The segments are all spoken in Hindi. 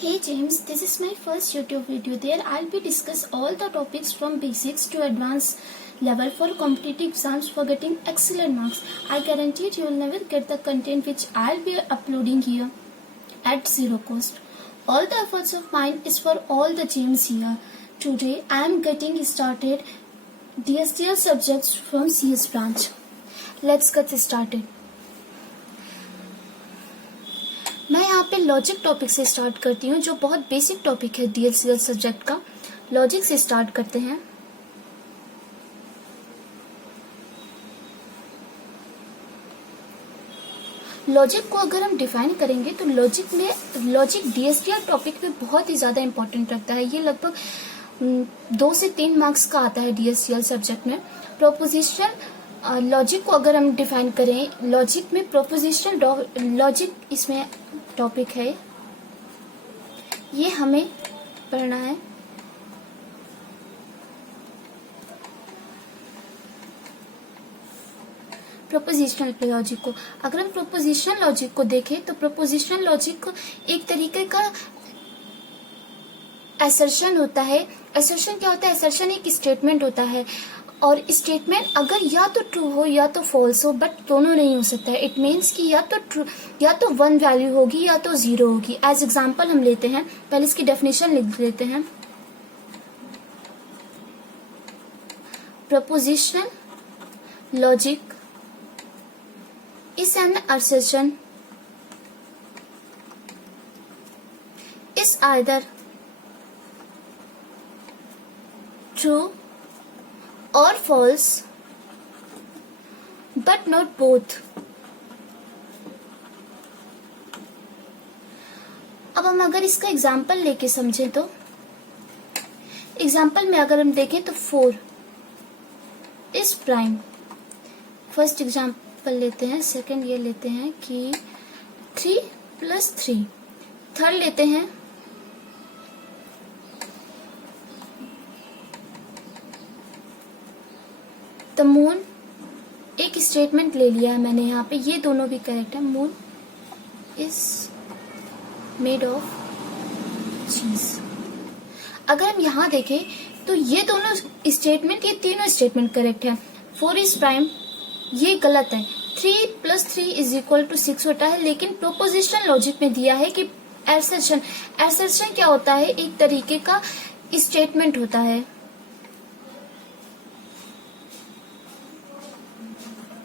Hey James, this is my first YouTube video. There I'll be discuss all the topics from basics to advanced level for competitive exams for getting excellent marks. I guarantee you will never get the content which I'll be uploading here at zero cost. All the efforts of mine is for all the James here. Today I am getting started DSTL subjects from CS branch. Let's get started. मैं यहाँ पे लॉजिक टॉपिक से स्टार्ट करती हूँ जो बहुत बेसिक टॉपिक है डीएससीएल सब्जेक्ट का। लॉजिक से स्टार्ट करते हैं। लॉजिक को अगर हम डिफाइन करेंगे तो लॉजिक डीएसटीआर टॉपिक में बहुत ही ज्यादा इंपॉर्टेंट रखता है। ये लगभग 2 से 3 मार्क्स का आता है डीएसटीआर सब्जेक्ट में। प्रोपोजिशनल लॉजिक को अगर हम डिफाइन करें, लॉजिक में प्रोपोजिशनल लॉजिक इसमें टॉपिक है, ये हमें पढ़ना है। प्रोपोजिशनल लॉजिक को अगर हम प्रोपोजिशनल लॉजिक को देखें तो प्रोपोजिशनल लॉजिक एक तरीके का असर्शन होता है। असर्शन क्या होता है? असर्शन एक स्टेटमेंट होता है और स्टेटमेंट अगर या तो ट्रू हो या तो फॉल्स हो, बट दोनों नहीं हो सकता है। इट मीन्स कि या तो ट्रू या तो 1 वैल्यू होगी या तो 0 होगी। एज एग्जांपल हम लेते हैं, पहले इसकी डेफिनेशन लिख लेते हैं। Prepositional logic is an assertion is either true or false but not both। अब हम अगर इसका एग्जाम्पल लेके समझें तो एग्जाम्पल में अगर हम देखें तो 4 इज प्राइम। फर्स्ट एग्जाम्पल लेते हैं, सेकंड ये लेते हैं कि 3 + 3। थर्ड लेते हैं द मून। एक स्टेटमेंट ले लिया है मैंने यहाँ पे, ये दोनों भी करेक्ट है। मून इज मेड ऑफ चीज। अगर हम यहाँ देखें तो ये दोनों स्टेटमेंट, ये तीनों स्टेटमेंट करेक्ट है। 4 इज प्राइम ये गलत है। 3 + 3 = 6 होता है, लेकिन प्रोपोजिशनल लॉजिक में दिया है कि असर्शन। असर्शन क्या होता है? एक तरीके का स्टेटमेंट होता है,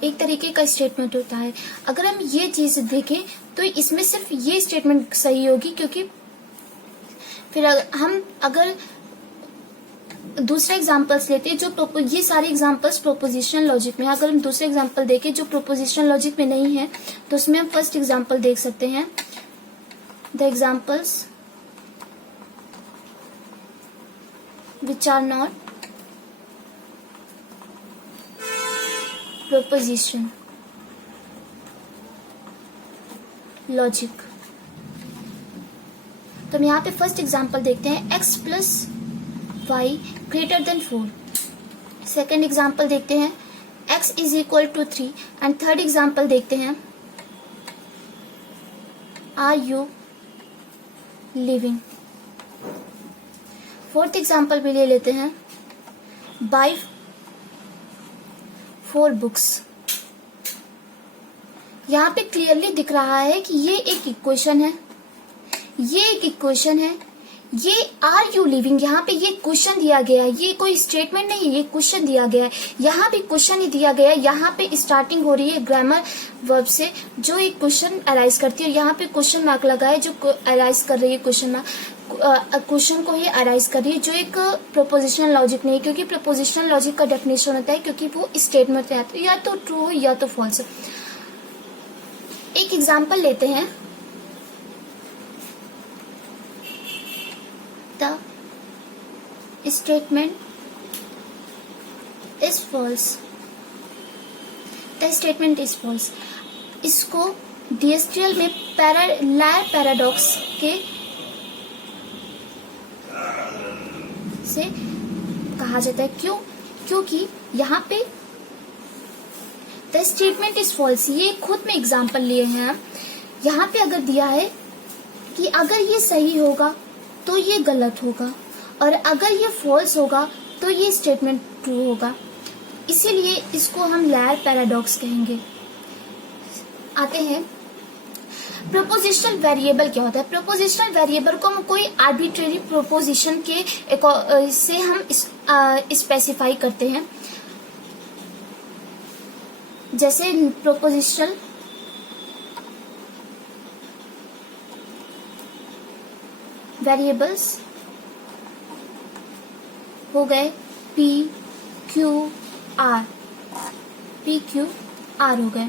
एक तरीके का स्टेटमेंट होता है। अगर हम ये चीज देखें तो इसमें सिर्फ ये स्टेटमेंट सही होगी, क्योंकि फिर हम अगर दूसरे एग्जांपल्स लेते हैं जो ये सारे एग्जांपल्स प्रोपोजिशनल लॉजिक में है। अगर हम दूसरे एग्जांपल देखें जो प्रोपोजिशनल लॉजिक में नहीं है तो उसमें हम फर्स्ट एग्जांपल देख सकते हैं। The examples which are not proposition logic. तो हम यहाँ पे फर्स्ट एग्जांपल देखते हैं, x + y > 4। सेकेंड एग्जांपल देखते हैं x = 3 एंड थर्ड एग्जांपल देखते हैं are you living. Fourth example भी ले लेते हैं, बाय 4 बुक्स। यहाँ पे क्लियरली दिख रहा है कि ये एक इक्वेशन है, ये एक इक्वेशन है। ये आर यू लिविंग, यहाँ पे ये क्वेश्चन दिया गया है, ये कोई स्टेटमेंट नहीं है, ये क्वेश्चन दिया गया है। यहाँ भी क्वेश्चन ही दिया गया है। यहाँ पे स्टार्टिंग हो रही है ग्रामर वर्ब से जो एक क्वेश्चन अराइज करती है, और यहाँ पे क्वेश्चन मार्क लगा है जो अराइज कर रही है क्वेश्चन को ही अराइज कर रही है, जो एक प्रोपोजिशनल लॉजिक नहीं, क्योंकि प्रोपोजिशनल लॉजिक का डेफिनेशन होता है क्योंकि वो स्टेटमेंट है, या तो ट्रू हो या तो फॉल्स। एक एग्जांपल लेते हैं, the statement is false. The statement is false. इसको डीएसटीएल में लायर पैराडॉक्स के से कहा जाता है। क्यों? क्योंकि यहाँ पे द स्टेटमेंट इज फॉल्स, ये खुद में एग्जांपल लिए हैं। यहाँ पे अगर दिया है कि अगर ये सही होगा तो ये गलत होगा, और अगर ये फॉल्स होगा तो ये स्टेटमेंट ट्रू होगा। इसीलिए इसको हम लेयर पैराडॉक्स कहेंगे। आते हैं प्रोपोजिशनल वेरिएबल क्या होता है। प्रोपोजिशनल वेरिएबल को हम कोई आर्बिट्रेरी प्रोपोजिशन के से हम स्पेसिफाई करते हैं। जैसे प्रोपोजिशनल वेरिएबल्स हो गए P, Q, R, P, Q, R हो गए।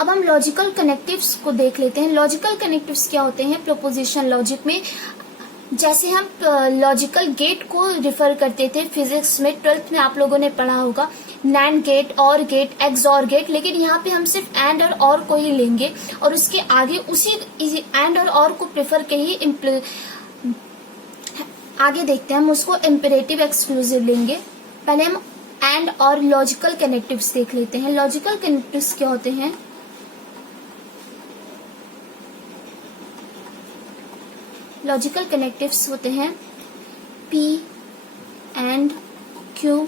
अब हम लॉजिकल कनेक्टिव्स को देख लेते हैं। लॉजिकल कनेक्टिव्स क्या होते हैं प्रोपोजिशन लॉजिक में। जैसे हम लॉजिकल गेट को रिफर करते थे फिजिक्स में, 12th में आप लोगों ने पढ़ा होगा, नैंड गेट, और गेट, एक्सऑर गेट। लेकिन यहाँ पे हम सिर्फ एंड और को ही लेंगे और उसके आगे उसी एंड और को प्रेफर के ही आगे देखते हैं, हम उसको इम्पेरेटिव एक्सक्लूसिव लेंगे। पहले हम एंड और लॉजिकल कनेक्टिव्स देख लेते हैं। लॉजिकल कनेक्टिव्स क्या होते हैं? लॉजिकल कनेक्टिव्स होते हैं P एंड Q,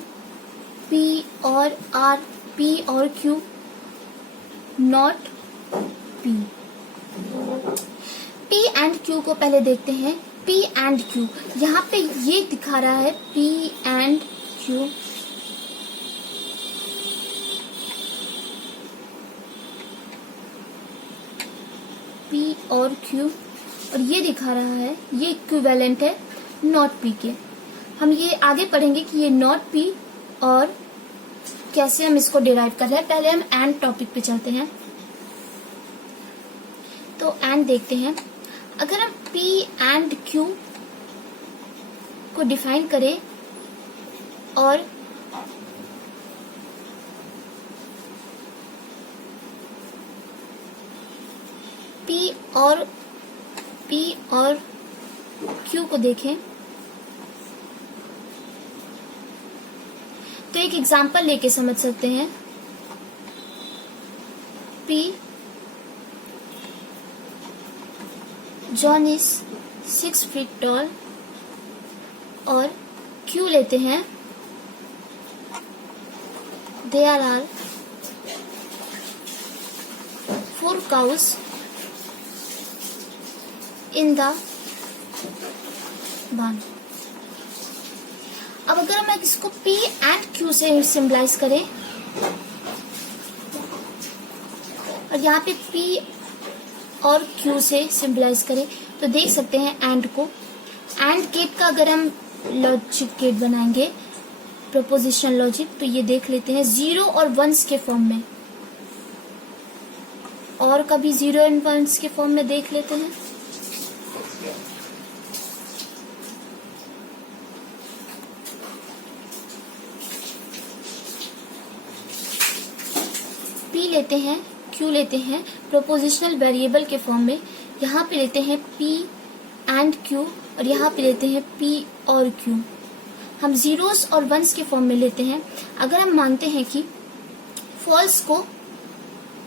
P और R, P और Q, not P। P and Q को पहले देखते हैं। P एंड Q, यहाँ पे ये दिखा रहा है P एंड Q। P और Q, और ये दिखा रहा है, ये इक्विवेलेंट है नॉट P के। हम ये आगे पढ़ेंगे कि ये नॉट P और कैसे हम इसको डिराइव कर रहे हैं। पहले हम एंड टॉपिक पे चलते हैं। तो एंड देखते हैं। अगर हम P एंड Q को डिफाइन करें और P और Q को देखें तो एक एग्जांपल लेके समझ सकते हैं। P, John is 6 feet tall, और Q लेते हैं, there are 4 cows in the barn। अब अगर हम इसको P एंड Q से सिंबलाइज करें और यहाँ पे P और Q से सिंबलाइज करें तो देख सकते हैं एंड को। एंड गेट का अगर हम लॉजिक गेट बनाएंगे प्रोपोजिशन लॉजिक, तो ये देख लेते हैं 0 और 1s के फॉर्म में, और कभी 0 एंड 1s के फॉर्म में देख लेते हैं। P लेते हैं, Q लेते हैं प्रोपोजिशनल वेरिएबल के फॉर्म में। यहाँ पे लेते हैं P एंड Q, और यहाँ पे लेते हैं P और Q। हम 0s और 1s के फॉर्म में लेते हैं। अगर हम मानते हैं कि फॉल्स को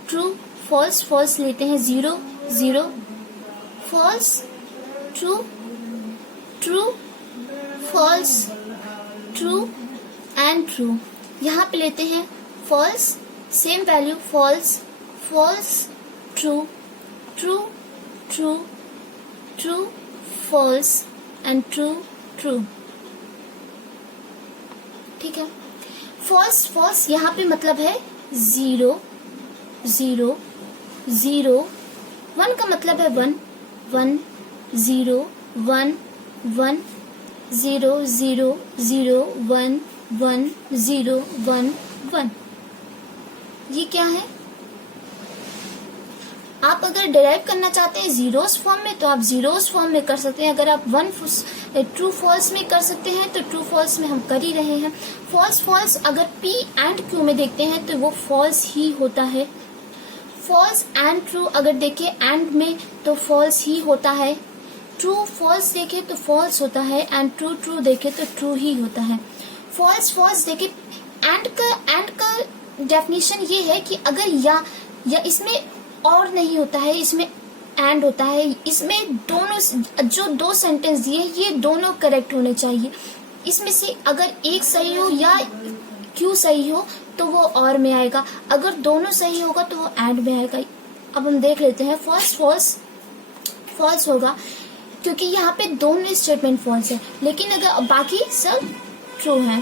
ट्रू, फॉल्स फॉल्स लेते हैं 0 0, false true true, false true and true. यहाँ पे लेते हैं false, same value, false false true true true true, false and true true. ठीक है। फॉल्स फॉल्स यहाँ पे मतलब है 0 0 0, 1 का मतलब है 1 1 0 1 1 0 0 0 1 1 0 1 1। ये क्या है? आप अगर डिराइव करना चाहते हैं जीरोस फॉर्म में तो आप जीरोस फॉर्म में कर सकते हैं। अगर आप ट्रू फॉल्स में कर सकते हैं तो ट्रू फॉल्स में हम कर ही रहे हैं। फॉल्स फॉल्स अगर P एंड Q में देखते हैं तो वो फॉल्स ही होता है। फॉल्स एंड ट्रू अगर देखें एंड में तो फॉल्स ही होता है। ट्रू फॉल्स देखें तो फॉल्स होता है, एंड ट्रू ट्रू देखें तो ट्रू ही होता है। फॉल्स फॉल्स देखें, एंड का डेफिनेशन ये है कि अगर या इसमें और नहीं होता है, इसमें एंड होता है। इसमें दोनों जो दो सेंटेंस दिए ये दोनों करेक्ट होने चाहिए। इसमें से अगर एक सही हो या क्यों सही हो तो वो और में आएगा, अगर दोनों सही होगा तो वो एंड में आएगा। अब हम देख लेते हैं। फर्स्ट फॉल्स होगा क्योंकि यहाँ पे दोनों स्टेटमेंट फॉल्स है, लेकिन अगर बाकी सब ट्रू है।